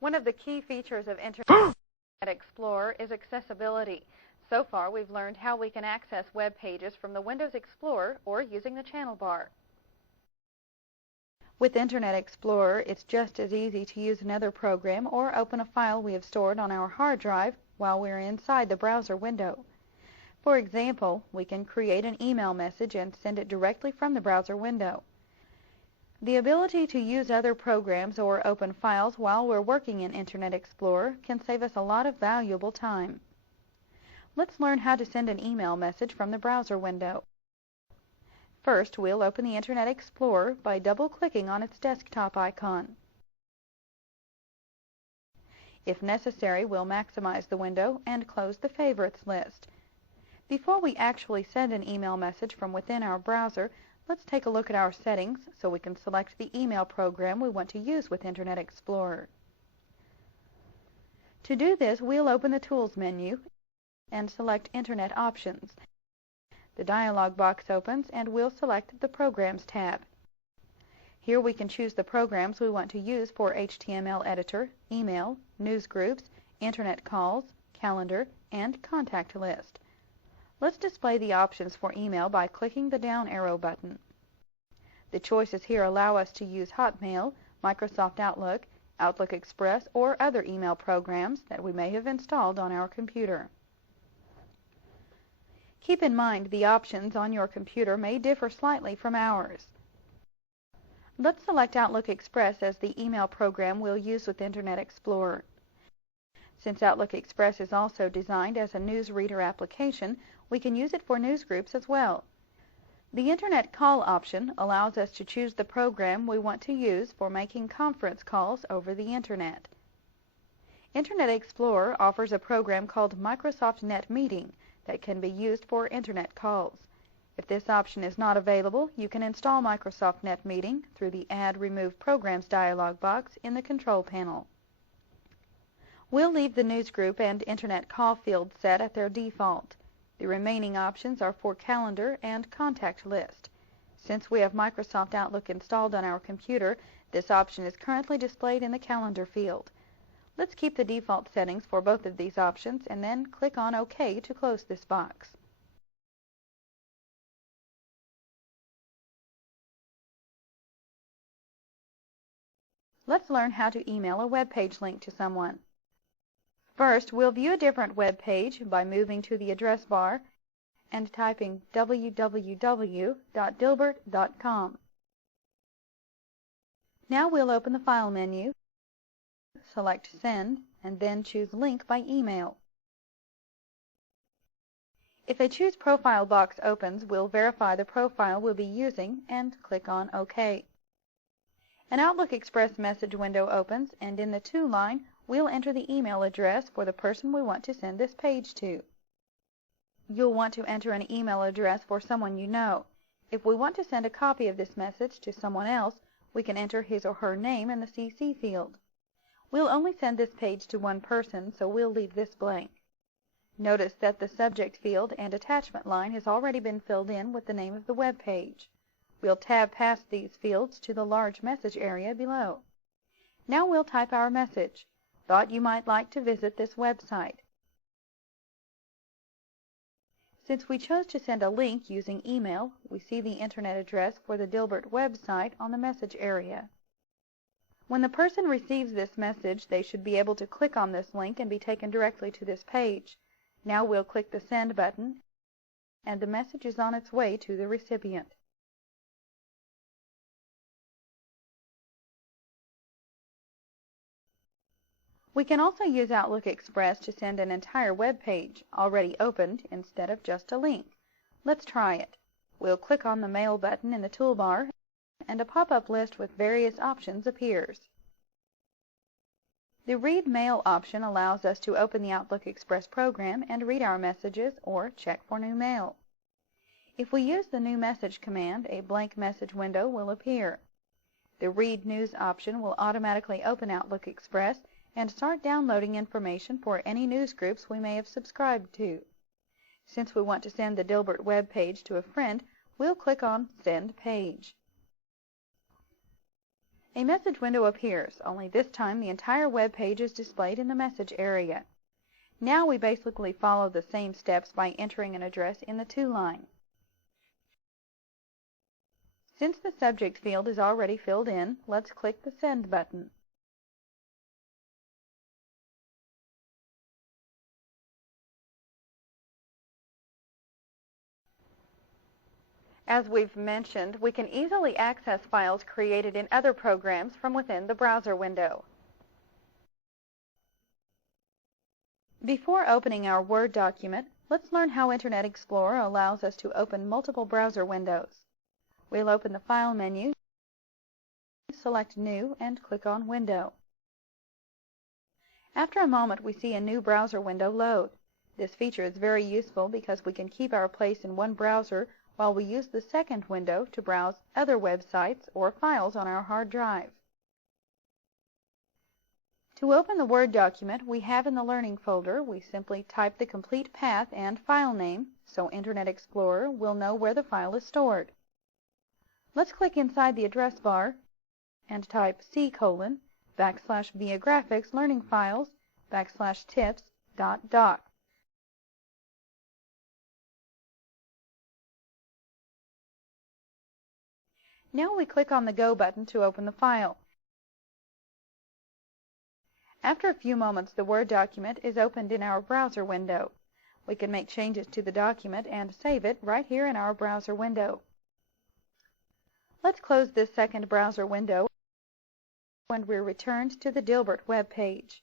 One of the key features of Internet Explorer is accessibility. So far, we've learned how we can access web pages from the Windows Explorer or using the channel bar. With Internet Explorer, it's just as easy to use another program or open a file we have stored on our hard drive while we're inside the browser window. For example, we can create an email message and send it directly from the browser window. The ability to use other programs or open files while we're working in Internet Explorer can save us a lot of valuable time. Let's learn how to send an email message from the browser window. First, we'll open the Internet Explorer by double-clicking on its desktop icon. If necessary, we'll maximize the window and close the favorites list. Before we actually send an email message from within our browser, let's take a look at our settings so we can select the email program we want to use with Internet Explorer. To do this, we'll open the Tools menu and select Internet Options. The dialog box opens and we'll select the Programs tab. Here we can choose the programs we want to use for HTML editor, email, newsgroups, internet calls, calendar, and contact list. Let's display the options for email by clicking the down arrow button. The choices here allow us to use Hotmail, Microsoft Outlook, Outlook Express, or other email programs that we may have installed on our computer. Keep in mind the options on your computer may differ slightly from ours. Let's select Outlook Express as the email program we'll use with Internet Explorer. Since Outlook Express is also designed as a newsreader application, we can use it for newsgroups as well. The Internet Call option allows us to choose the program we want to use for making conference calls over the Internet. Internet Explorer offers a program called Microsoft Net Meeting that can be used for Internet calls. If this option is not available, you can install Microsoft Net Meeting through the Add Remove Programs dialog box in the Control panel. We'll leave the newsgroup and Internet call fields set at their default. The remaining options are for calendar and contact list. Since we have Microsoft Outlook installed on our computer, this option is currently displayed in the calendar field. Let's keep the default settings for both of these options and then click on OK to close this box. Let's learn how to email a web page link to someone. First, we'll view a different web page by moving to the address bar and typing www.dilbert.com. Now we'll open the File menu, select Send, and then choose Link by Email. If a Choose Profile box opens, we'll verify the profile we'll be using and click on OK. An Outlook Express message window opens, and in the To line, we'll enter the email address for the person we want to send this page to. You'll want to enter an email address for someone you know. If we want to send a copy of this message to someone else, we can enter his or her name in the CC field. We'll only send this page to one person, so we'll leave this blank. Notice that the subject field and attachment line has already been filled in with the name of the web page. We'll tab past these fields to the large message area below. Now we'll type our message. Thought you might like to visit this website. Since we chose to send a link using email, we see the internet address for the Dilbert website on the message area. When the person receives this message, they should be able to click on this link and be taken directly to this page. Now we'll click the Send button, and the message is on its way to the recipient. We can also use Outlook Express to send an entire web page already opened instead of just a link. Let's try it. We'll click on the Mail button in the toolbar, and a pop-up list with various options appears. The Read Mail option allows us to open the Outlook Express program and read our messages or check for new mail. If we use the New Message command, a blank message window will appear. The Read News option will automatically open Outlook Express and start downloading information for any news groups we may have subscribed to. Since we want to send the Dilbert web page to a friend, we'll click on Send Page. A message window appears, only this time the entire web page is displayed in the message area. Now we basically follow the same steps by entering an address in the to line. Since the subject field is already filled in, let's click the Send button. As we've mentioned, we can easily access files created in other programs from within the browser window. Before opening our Word document, let's learn how Internet Explorer allows us to open multiple browser windows. We'll open the File menu, select New, and click on Window. After a moment, we see a new browser window load. This feature is very useful because we can keep our place in one browser while we use the second window to browse other websites or files on our hard drive. To open the Word document we have in the Learning folder, we simply type the complete path and file name so Internet Explorer will know where the file is stored. Let's click inside the address bar and type C:\Viagrafix learning files /tips.doc. Now we click on the Go button to open the file. After a few moments, the Word document is opened in our browser window. We can make changes to the document and save it right here in our browser window. Let's close this second browser window and we're returned to the Dilbert web page.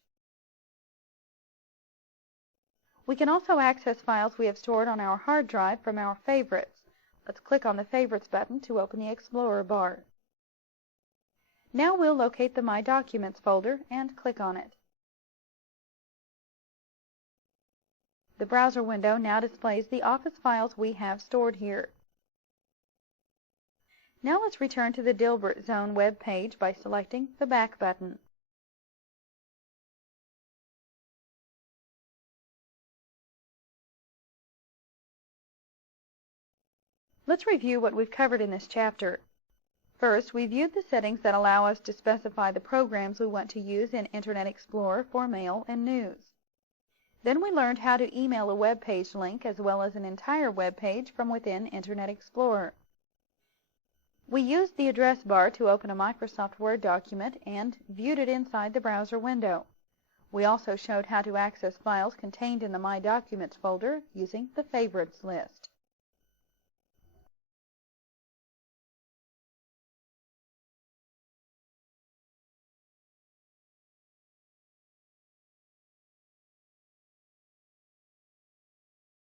We can also access files we have stored on our hard drive from our favorites. Let's click on the Favorites button to open the Explorer bar. Now we'll locate the My Documents folder and click on it. The browser window now displays the Office files we have stored here. Now let's return to the Dilbert Zone web page by selecting the Back button. Let's review what we've covered in this chapter. First, we viewed the settings that allow us to specify the programs we want to use in Internet Explorer for mail and news. Then we learned how to email a web page link as well as an entire web page from within Internet Explorer. We used the address bar to open a Microsoft Word document and viewed it inside the browser window. We also showed how to access files contained in the My Documents folder using the Favorites list.